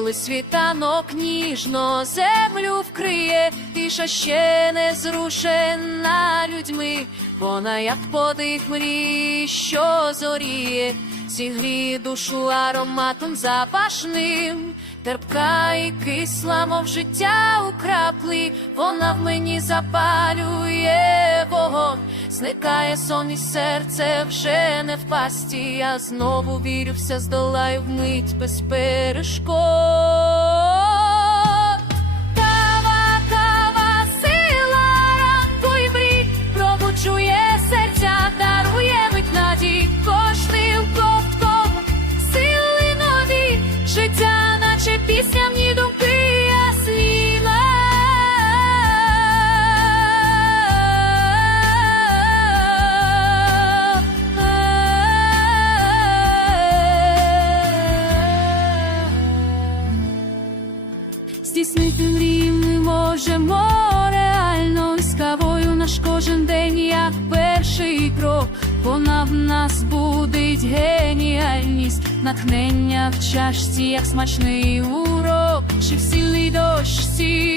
коли світанок ніжно землю вкриє, тиша ще не зрушена людьми, вона як подих мрій, що зоріє, зігріє душу ароматом запашним, терпка і кисла, мов життя у краплі, вона в мені запалює зникає сон і серце вже не в пасті. Я знову вірю, все здолаю вмить без перешкод. Кава, кава, сила ранку і мрій пробуджує Здійснити мрії ми можемо реально. З кавою наш кожен день, як перший крок. Вона в нас будить геніальність, натхнення в чашці, як смачний урок, чи в сильний дощ,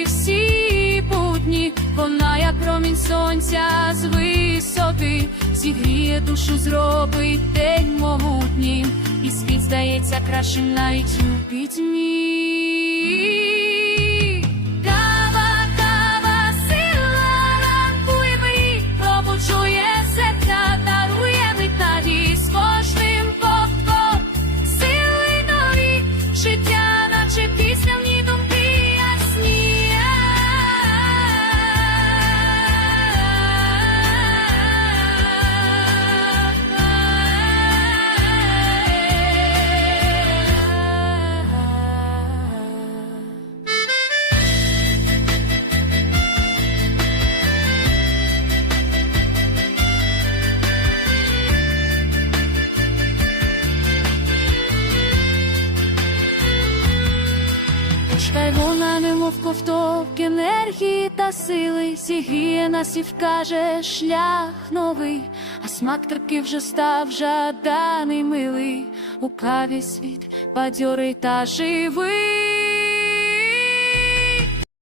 всі, будні, вона як промінь сонця з висоти, зігріє душу, зробить день могутнім, і світ здається кращим навіть у пітьмі. Чекай вона немов ковток енергії та сили, зігріє нас і вкаже шлях новий, а смак таки вже став жаданий милий, у каві світ бадьорий та живий.